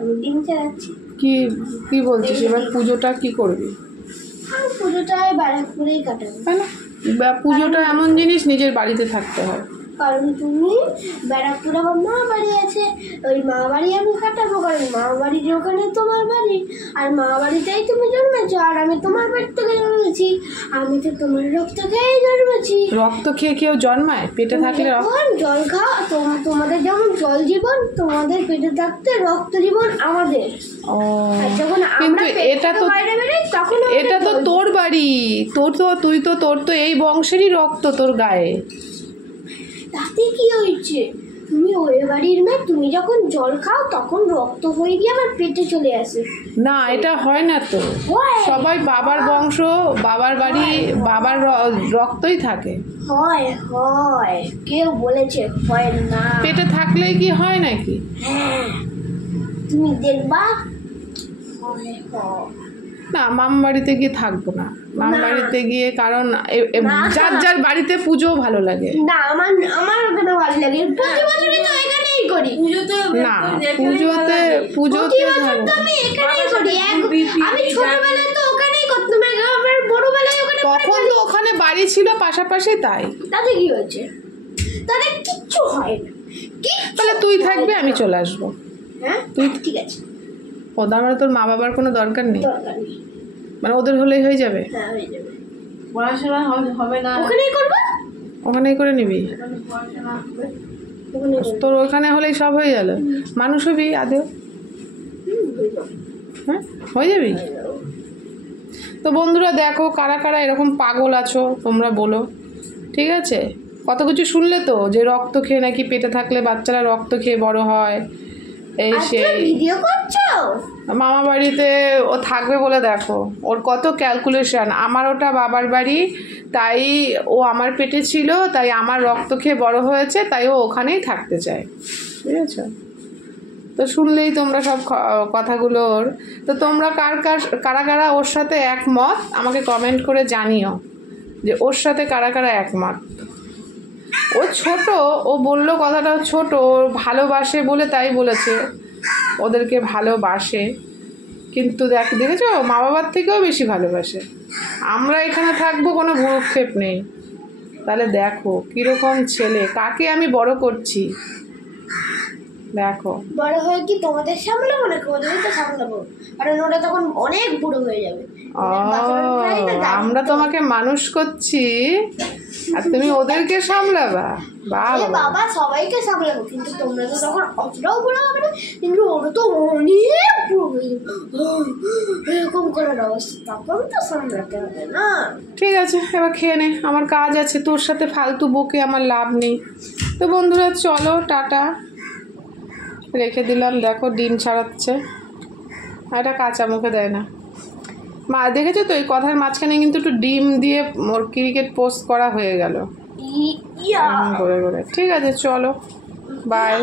আমি ডিম চালাচ্ছি। কি কি বলছিস? এবার পুজোটা কি করবি? আমি পুজোটায় ব্যারাকপুরেই কাটাবো। তাই না? পুজোটা এমন জিনিস নিজের বাড়িতে থাকতে হয়। কারণ তুমি ব্যারাকপুরে আমার মা বাড়ি আছে, ওই মা বাড়ি আমি কাটাবো। কারণ মা বাড়ির ওখানে তোমার বাড়ি, আর মা বাড়িতেই তুমি জন্মেছো, আর আমি তোমার পেট থেকে জন্মেছি। আমি তো তোমার রক্ত খেয়েই জন্মেছি। রক্ত খেয়ে কেউ জন্মায়? পেটে থাকলে জল খাও, তোমাদের যেমন জল জীবন, তোমাদের পেটে থাকতে রক্ত জীবন আমাদের। ও, যখন কিন্তু এটা তো তখন এটা তো তোর বাড়ি, তোর তো এই বংশেরই রক্ত তোর গায়ে। তাতে কি হয়েছে? তুমি ওই বাড়ির মেয়ে, তুমি যখন জল খাও তখন রক্ত হয়ে গিয়ে আমার পেটে চলে আসে। না, এটা হয় না তো। সবাই বাবার বংশ, বাবার বাড়ি, বাবার রক্তই থাকে। হয় হয়, কেউ বলেছে হয় না। পেটে থাকলেই কি হয় নাকি? হ্যাঁ, তুমি দেখবা। না, মামা বাড়িতে গিয়ে থাকবো না। মামা বাড়িতে গিয়ে, কারণ যার যার বাড়িতে পুজো ভালো লাগে না। আমার ওখানে ভালো লাগে, প্রতি বছরই তো এখানেই করি। না, পুজোতে আমি এখানেই করি। আমি ছোটবেলায় তো ওখানেই করতাম, আমার বড়বেলায় ওখানে। তখন তো ওখানে বাড়ি ছিল পাশাপাশি, তাই। তাতে কি হয়েছে? তাতে কিচ্ছু হয় না। তাহলে তুই থাকবি, আমি চলে আসবো। হ্যাঁ, তুই ঠিক আছে। ওদের মানে তোর মা বাবার কোনো দরকার নেই, মানে ওদের হলেই হয়ে যাবে। হ্যাঁ, হয়ে যাবে। পড়াশোনা হবে না, ওখানেই করবো। ওখানেই করে নিবি। তোর ওখানে হলেই সব হয়ে গেল। মানুষ হবি আদেও? হ্যাঁ, হয়ে যাবি। তো বন্ধুরা দেখো, কারা কারা এরকম পাগল আছো তোমরা বলো, ঠিক আছে? কত কিছু শুনলে তো, যে রক্ত খেয়ে নাকি পেটে থাকলে বাচ্চারা রক্ত খেয়ে বড় হয়, এই সেই। ভিডিও করছো? মামা বাড়িতে ও থাকবে বলে দেখো ওর কত ক্যালকুলেশন। আমার ওটা বাবার বাড়ি, তাই ও আমার পেটে ছিল, তাই আমার রক্ত খেয়ে বড় হয়েছে, তাই ও ওখানেই থাকতে চায়, বুঝেছ? তো শুনলেই তোমরা সব কথাগুলোর। তো তোমরা কারা কারা ওর সাথে একমত আমাকে কমেন্ট করে জানিও, যে ওর সাথে কারা কারা একমত। ও ছোট, ও বললো কথাটা ছোট, ভালোবাসে বলে তাই বলেছে, ওদেরকে ভালোবাসে। কিন্তু দেখেছো, মা বাবার থেকেও বেশি ভালোবাসে। আমরা এখানে থাকবো, কোনো ভ্রুক্ষেপ নেই। তাহলে দেখো কীরকম ছেলে, কাকে আমি বড় করছি। দেখো, বড় হয়ে কি তোমাদের সামলাবো নাকি ওদেরই তো সামলাবো? কারণ ওরা তখন অনেক বুড়ো হয়ে যাবে। আমরা তোমাকে মানুষ করছি আর তুমি ওদেরকে সামলাবা? বাবা, সবাইকে সামলাবো, কিন্তু তোমরা তো তখন অতটাও বুড়ো হবে না, কিন্তু ওরা তো অনেক বুড়ো হয়ে যাবে, এরকম করার অবস্থা, তখন তো সামলাতে হবে না। ঠিক আছে, এবার খেয়ে নে, আমার কাজ আছে। তোর সাথে ফালতু বকে আমার লাভ নেই। তো বন্ধুরা চলো, টাটা, রেখে দিলাম। দেখো ডিম ছাড়াচ্ছে, এটা কাঁচা মুখে দেয় না। মা দেখেছো তো, এই কথার মাঝখানে কিন্তু একটু ডিম দিয়ে ওর ক্রিকেট পোস্ট করা হয়ে গেল করে। ঠিক আছে, চলো, বাই।